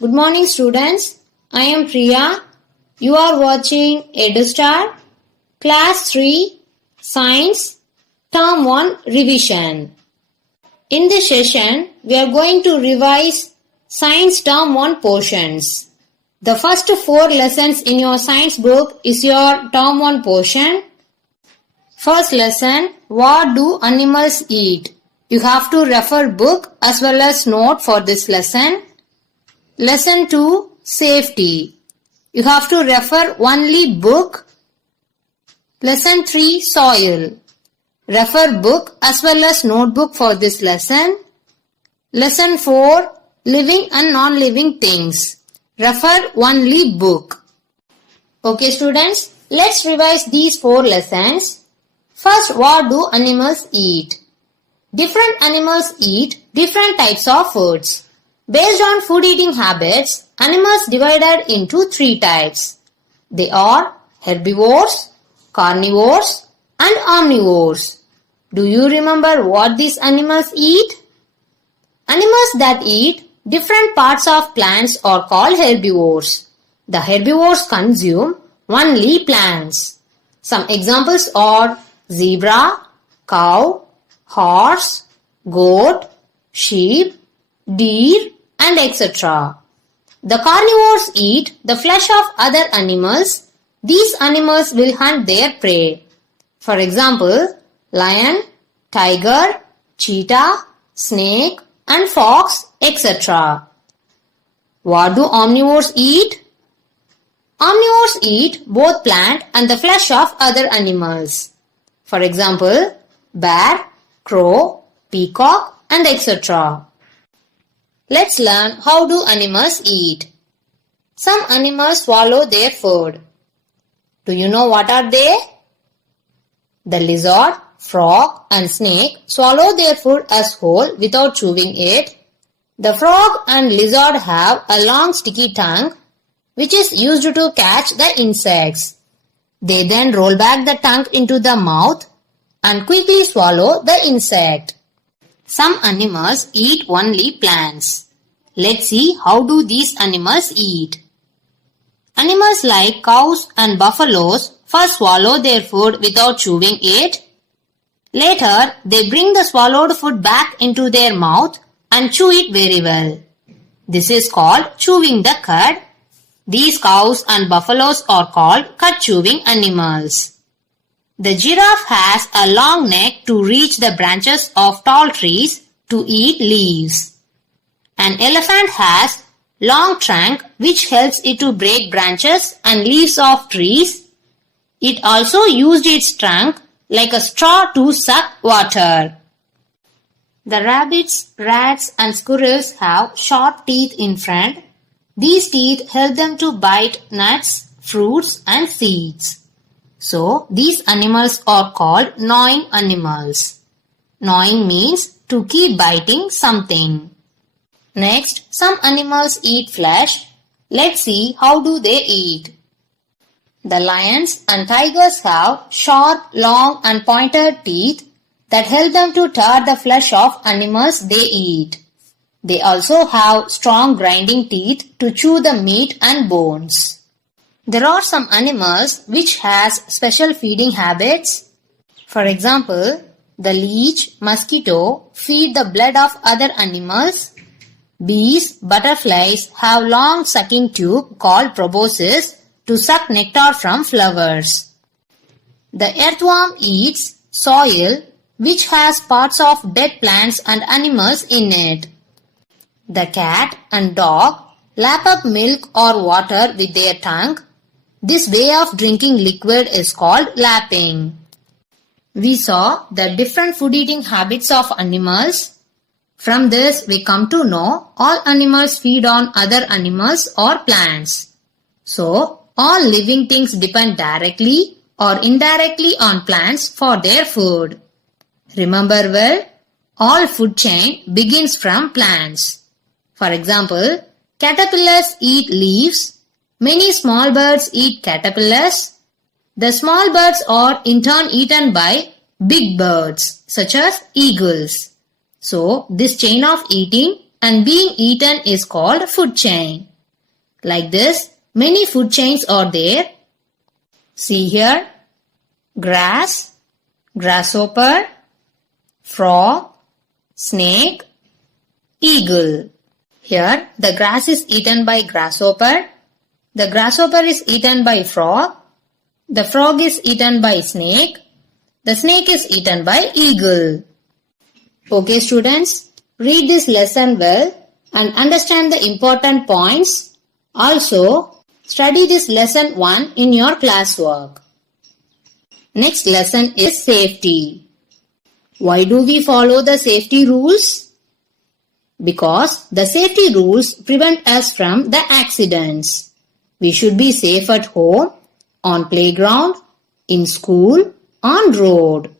Good morning students. I am Priya. You are watching EduStar Class 3 Science Term 1 Revision. In this session, we are going to revise Science Term 1 portions. The first 4 lessons in your science book is your Term 1 portion. First lesson, what do animals eat? You have to refer book as well as note for this lesson. Lesson 2, Safety. You have to refer only book. Lesson 3, Soil. Refer book as well as notebook for this lesson. Lesson 4, Living and non-living things. Refer only book. Okay students, let's revise these 4 lessons. First, what do animals eat? Different animals eat different types of foods. Based on food eating habits, animals divided into 3 types. They are herbivores, carnivores and omnivores. Do you remember what these animals eat? Animals that eat different parts of plants are called herbivores. The herbivores consume only plants. Some examples are zebra, cow, horse, goat, sheep, deer, and etc. The carnivores eat the flesh of other animals. These animals will hunt their prey. For example, lion, tiger, cheetah, snake, and fox, etc. What do omnivores eat? Omnivores eat both plant and the flesh of other animals. For example, bear, crow, peacock, and etc. Let's learn how do animals eat. Some animals swallow their food. Do you know what are they? The lizard, frog, and snake swallow their food as whole without chewing it. The frog and lizard have a long sticky tongue which is used to catch the insects. They then roll back the tongue into the mouth and quickly swallow the insect. Some animals eat only plants. Let's see how do these animals eat. Animals like cows and buffaloes first swallow their food without chewing it. Later, they bring the swallowed food back into their mouth and chew it very well. This is called chewing the cud. These cows and buffaloes are called cud-chewing animals. The giraffe has a long neck to reach the branches of tall trees to eat leaves. An elephant has long trunk which helps it to break branches and leaves of trees. It also used its trunk like a straw to suck water. The rabbits, rats and squirrels have sharp teeth in front. These teeth help them to bite nuts, fruits and seeds. So, these animals are called gnawing animals. Gnawing means to keep biting something. Next, some animals eat flesh. Let's see how do they eat. The lions and tigers have sharp, long and pointed teeth that help them to tear the flesh of animals they eat. They also have strong grinding teeth to chew the meat and bones. There are some animals which has special feeding habits. For example, the leech, mosquito feed the blood of other animals. Bees, butterflies have long sucking tube called proboscis to suck nectar from flowers. The earthworm eats soil which has parts of dead plants and animals in it. The cat and dog lap up milk or water with their tongue. This way of drinking liquid is called lapping. We saw the different food eating habits of animals. From this we come to know all animals feed on other animals or plants. So, all living things depend directly or indirectly on plants for their food. Remember well, all food chain begins from plants. For example, caterpillars eat leaves. Many small birds eat caterpillars. The small birds are in turn eaten by big birds such as eagles. So, this chain of eating and being eaten is called food chain. Like this, many food chains are there. See here, grass, grasshopper, frog, snake, eagle. Here, the grass is eaten by grasshopper, the grasshopper is eaten by frog, the frog is eaten by snake, the snake is eaten by eagle. Okay students, read this lesson well and understand the important points. Also, study this lesson 1 in your classwork. Next lesson is safety. Why do we follow the safety rules? Because the safety rules prevent us from the accidents. We should be safe at home, on playground, in school, on road.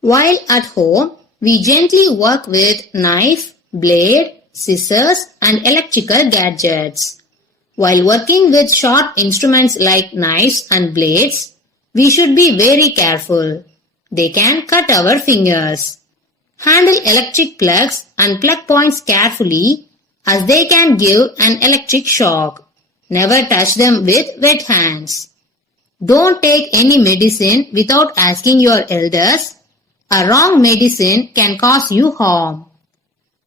While at home, we gently work with knife, blade, scissors and electrical gadgets. While working with sharp instruments like knives and blades, we should be very careful. They can cut our fingers. Handle electric plugs and plug points carefully as they can give an electric shock. Never touch them with wet hands. Don't take any medicine without asking your elders. A wrong medicine can cause you harm.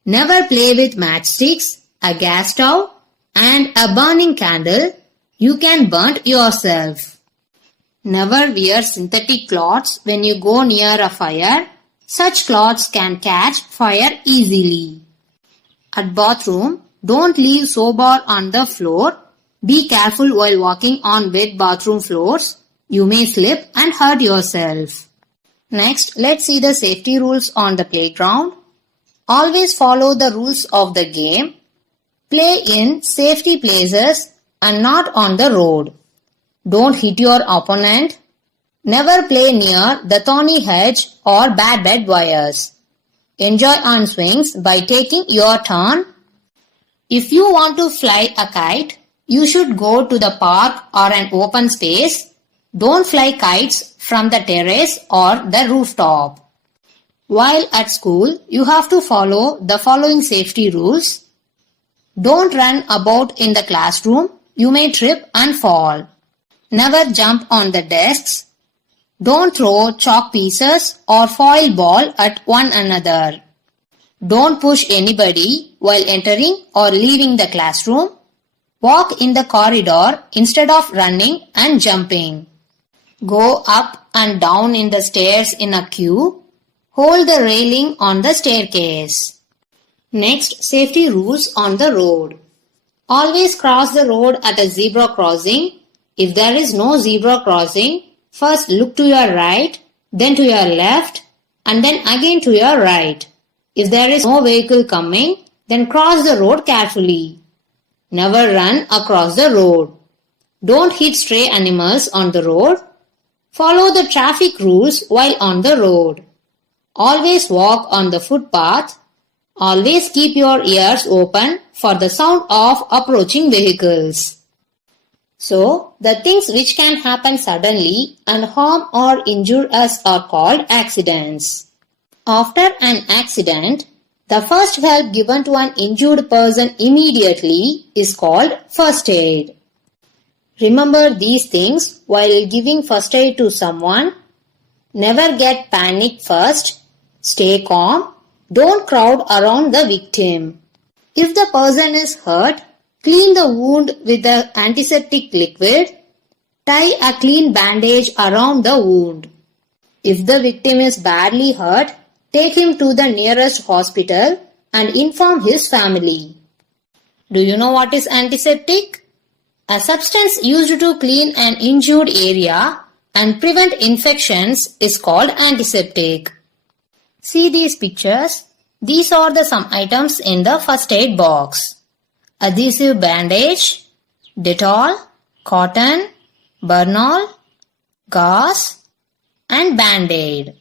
Never play with matchsticks, a gas stove, and a burning candle. You can burn yourself. Never wear synthetic clothes when you go near a fire. Such clothes can catch fire easily. At bathroom, don't leave soap bar on the floor. Be careful while walking on wet bathroom floors. You may slip and hurt yourself. Next, let's see the safety rules on the playground. Always follow the rules of the game. Play in safety places and not on the road. Don't hit your opponent. Never play near the thorny hedge or barbed wires. Enjoy on swings by taking your turn. If you want to fly a kite, you should go to the park or an open space. Don't fly kites from the terrace or the rooftop. While at school, you have to follow the following safety rules. Don't run about in the classroom. You may trip and fall. Never jump on the desks. Don't throw chalk pieces or foil ball at one another. Don't push anybody while entering or leaving the classroom. Walk in the corridor instead of running and jumping. Go up and down in the stairs in a queue. Hold the railing on the staircase. Next, safety rules on the road. Always cross the road at a zebra crossing. If there is no zebra crossing, first look to your right, then to your left, and then again to your right. If there is no vehicle coming, then cross the road carefully. Never run across the road. Don't hit stray animals on the road. Follow the traffic rules while on the road. Always walk on the footpath. Always keep your ears open for the sound of approaching vehicles. So, the things which can happen suddenly and harm or injure us are called accidents. After an accident, the first help given to an injured person immediately is called first aid. Remember these things while giving first aid to someone. Never get panicked first. Stay calm. Don't crowd around the victim. If the person is hurt, clean the wound with the antiseptic liquid. Tie a clean bandage around the wound. If the victim is badly hurt, take him to the nearest hospital and inform his family. Do you know what is antiseptic? A substance used to clean an injured area and prevent infections is called antiseptic. See these pictures. These are the some items in the first aid box. Adhesive bandage, Dettol, cotton, Burnol, gauze and band-aid.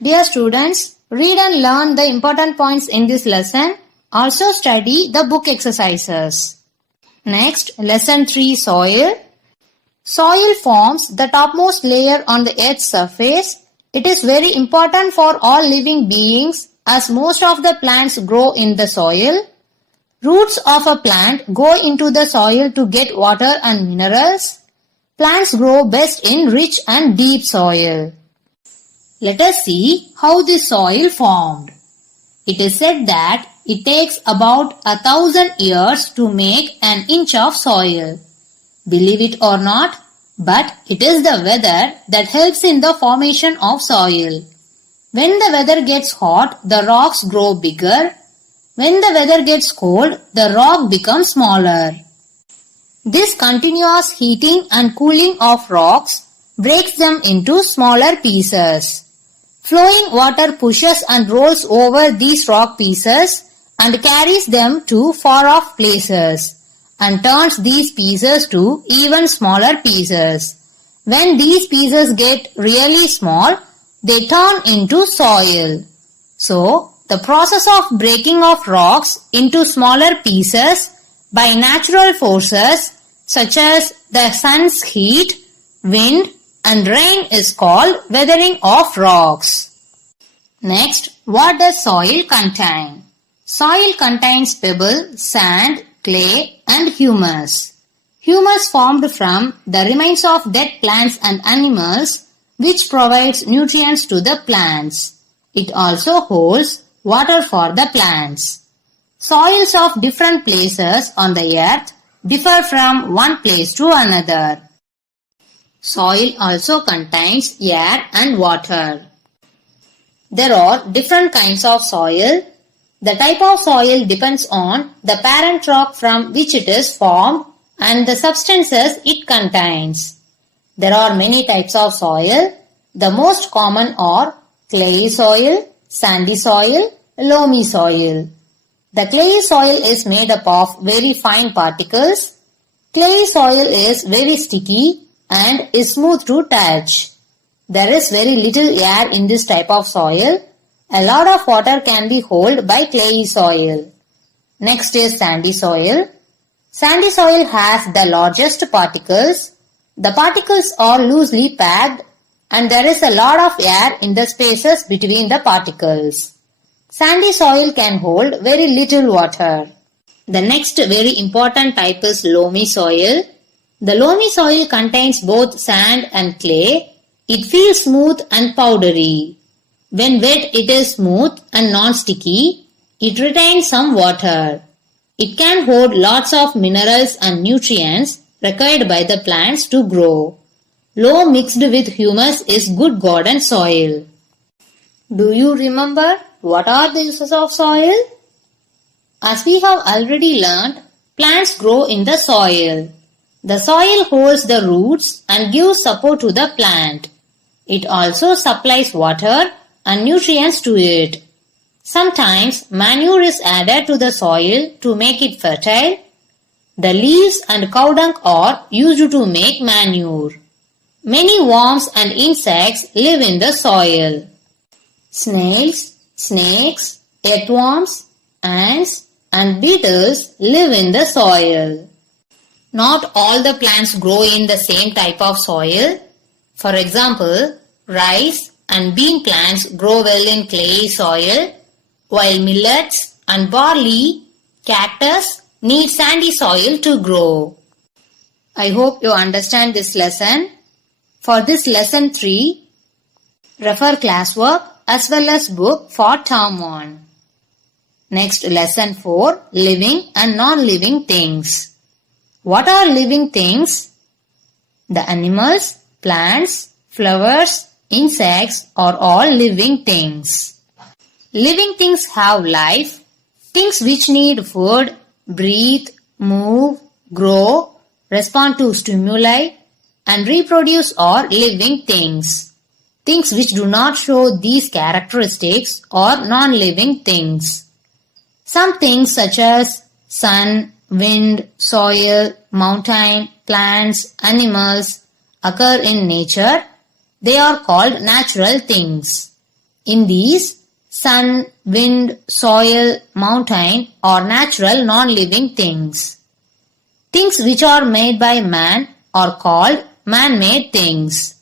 Dear students, read and learn the important points in this lesson. Also study the book exercises. Next, lesson 3 soil. Soil forms the topmost layer on the earth's surface. It is very important for all living beings as most of the plants grow in the soil. Roots of a plant go into the soil to get water and minerals. Plants grow best in rich and deep soil. Let us see how this soil formed. It is said that it takes about 1,000 years to make an inch of soil. Believe it or not, but it is the weather that helps in the formation of soil. When the weather gets hot, the rocks grow bigger. When the weather gets cold, the rock becomes smaller. This continuous heating and cooling of rocks breaks them into smaller pieces. Flowing water pushes and rolls over these rock pieces and carries them to far-off places and turns these pieces to even smaller pieces. When these pieces get really small, they turn into soil. So, the process of breaking of rocks into smaller pieces by natural forces such as the sun's heat, wind, and rain is called weathering of rocks. Next, what does soil contain? Soil contains pebble, sand, clay, and humus. Humus formed from the remains of dead plants and animals, which provides nutrients to the plants. It also holds water for the plants. Soils of different places on the earth differ from one place to another. Soil also contains air and water. There are different kinds of soil. The type of soil depends on the parent rock from which it is formed and the substances it contains. There are many types of soil. The most common are clay soil, sandy soil, loamy soil. The clay soil is made up of very fine particles. Clay soil is very sticky and is smooth to touch. There is very little air in this type of soil. A lot of water can be held by clay soil. Next is sandy soil. Sandy soil has the largest particles. The particles are loosely packed and there is a lot of air in the spaces between the particles. Sandy soil can hold very little water. The next very important type is loamy soil. The loamy soil contains both sand and clay. It feels smooth and powdery. When wet, it is smooth and non-sticky. It retains some water. It can hold lots of minerals and nutrients required by the plants to grow. Loam mixed with humus is good garden soil. Do you remember what are the uses of soil? As we have already learned, plants grow in the soil. The soil holds the roots and gives support to the plant. It also supplies water and nutrients to it. Sometimes manure is added to the soil to make it fertile. The leaves and cow dung are used to make manure. Many worms and insects live in the soil. Snails, snakes, earthworms, ants, and beetles live in the soil. Not all the plants grow in the same type of soil. For example, rice and bean plants grow well in clay soil, while millets and barley, cactus need sandy soil to grow. I hope you understand this lesson. For this lesson 3, refer classwork as well as book for Term 1. Next, lesson 4, living and non-living things. What are living things? The animals, plants, flowers, insects are all living things. Living things have life. Things which need food, breathe, move, grow, respond to stimuli, and reproduce are living things. Things which do not show these characteristics are non-living things. Some things such as sun, wind, soil, mountain, plants, animals occur in nature. They are called natural things. In these, sun, wind, soil, mountain are natural non-living things. Things which are made by man are called man-made things.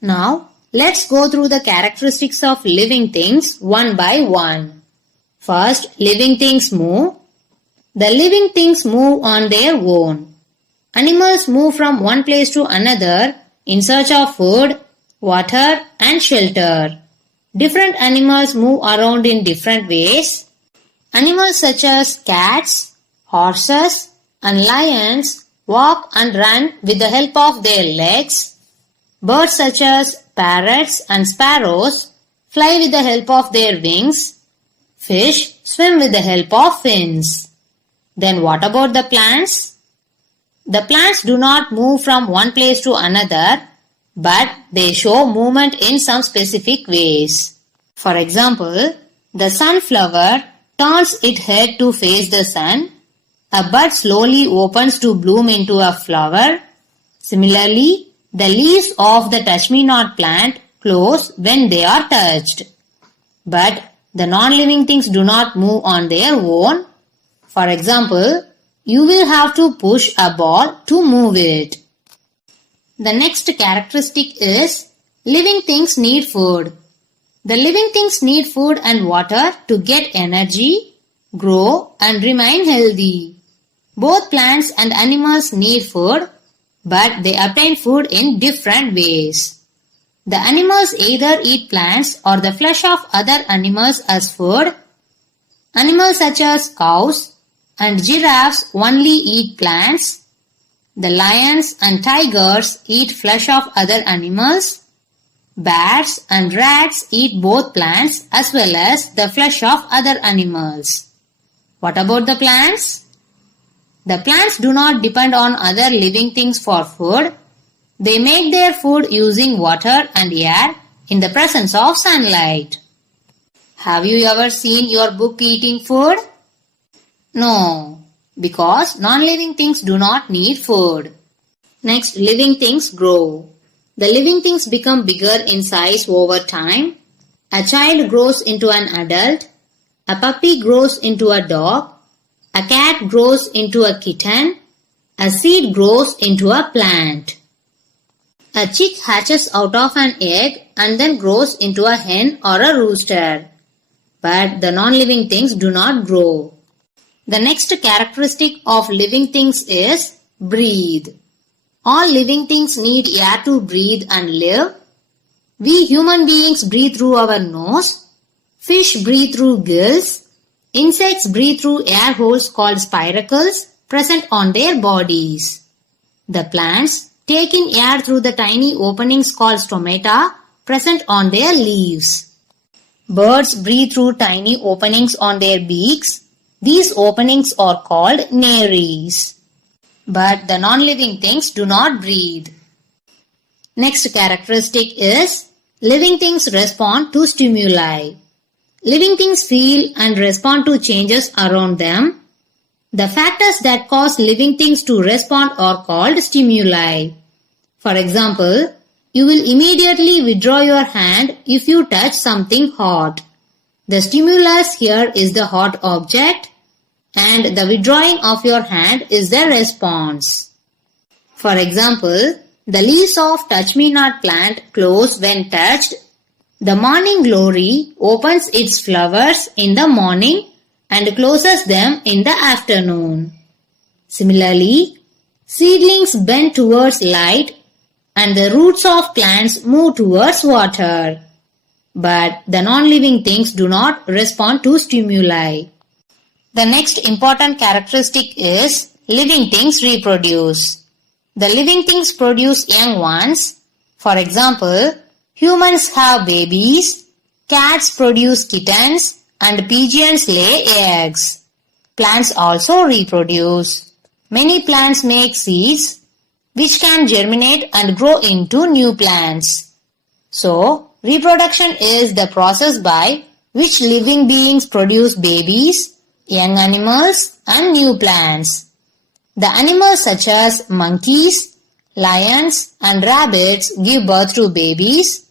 Now, let's go through the characteristics of living things one by one. First, living things move. The living things move on their own. Animals move from one place to another in search of food, water, and shelter. Different animals move around in different ways. Animals such as cats, horses, and lions walk and run with the help of their legs. Birds such as parrots and sparrows fly with the help of their wings. Fish swim with the help of fins. Then what about the plants? The plants do not move from one place to another, but they show movement in some specific ways. For example, the sunflower turns its head to face the sun. A bud slowly opens to bloom into a flower. Similarly, the leaves of the touch-me-not plant close when they are touched. But the non-living things do not move on their own. For example, you will have to push a ball to move it. The next characteristic is living things need food. The living things need food and water to get energy, grow, and remain healthy. Both plants and animals need food, but they obtain food in different ways. The animals either eat plants or the flesh of other animals as food. Animals such as cows and giraffes only eat plants. The lions and tigers eat flesh of other animals. Bats and rats eat both plants as well as the flesh of other animals. What about the plants? The plants do not depend on other living things for food. They make their food using water and air in the presence of sunlight. Have you ever seen your book eating food? No, because non-living things do not need food. Next, living things grow. The living things become bigger in size over time. A child grows into an adult. A puppy grows into a dog. A cat grows into a kitten. A seed grows into a plant. A chick hatches out of an egg and then grows into a hen or a rooster. But the non-living things do not grow. The next characteristic of living things is breathe. All living things need air to breathe and live. We human beings breathe through our nose. Fish breathe through gills. Insects breathe through air holes called spiracles present on their bodies. The plants take in air through the tiny openings called stomata present on their leaves. Birds breathe through tiny openings on their beaks. These openings are called nares. But the non-living things do not breathe. Next characteristic is living things respond to stimuli. Living things feel and respond to changes around them. The factors that cause living things to respond are called stimuli. For example, you will immediately withdraw your hand if you touch something hot. The stimulus here is the hot object and the withdrawing of your hand is the response. For example, the leaves of touch-me-not plant close when touched. The morning glory opens its flowers in the morning and closes them in the afternoon. Similarly, seedlings bend towards light and the roots of plants move towards water. But the non-living things do not respond to stimuli. The next important characteristic is living things reproduce. The living things produce young ones. For example, humans have babies, cats produce kittens, and pigeons lay eggs. Plants also reproduce. Many plants make seeds, which can germinate and grow into new plants. So, reproduction is the process by which living beings produce babies, young animals, and new plants. The animals such as monkeys, lions, and rabbits give birth to babies,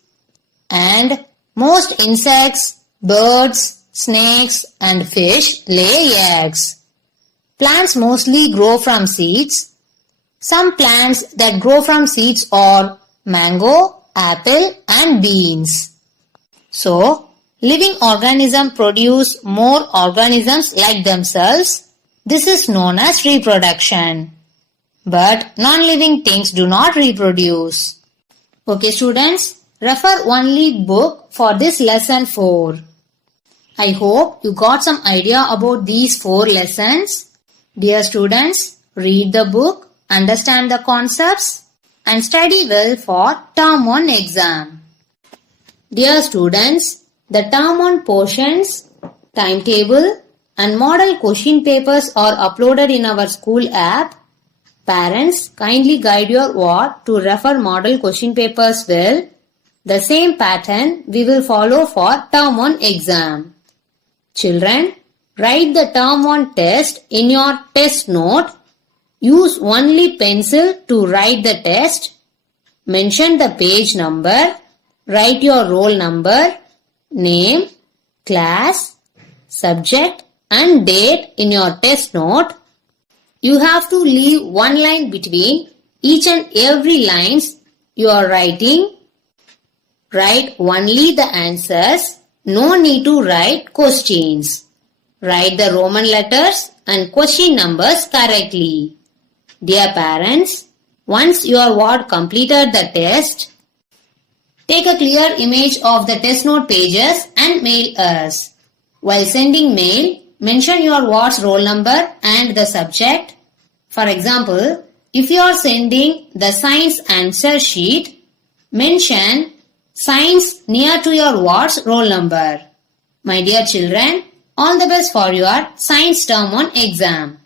and most insects, birds, snakes, and fish lay eggs. Plants mostly grow from seeds. Some plants that grow from seeds are mango, apple, and beans. So, living organisms produce more organisms like themselves. This is known as reproduction. But non-living things do not reproduce. Okay students, refer only book for this lesson 4. I hope you got some idea about these 4 lessons. Dear students, read the book, understand the concepts and study well for Term 1 exam. Dear students, the Term 1 portions, timetable and model question papers are uploaded in our school app. Parents, kindly guide your ward to refer model question papers well. The same pattern we will follow for Term 1 exam. Children, write the Term 1 test in your test note. Use only pencil to write the test. Mention the page number. Write your roll number, name, class, subject and date in your test note. You have to leave one line between each and every lines you are writing. Write only the answers. No need to write questions. Write the Roman letters and question numbers correctly. Dear parents, once your ward completed the test, take a clear image of the test note pages and mail us. While sending mail, mention your ward's roll number and the subject. For example, if you are sending the science answer sheet, mention science near to your ward's roll number. My dear children, all the best for your science Term 1 exam.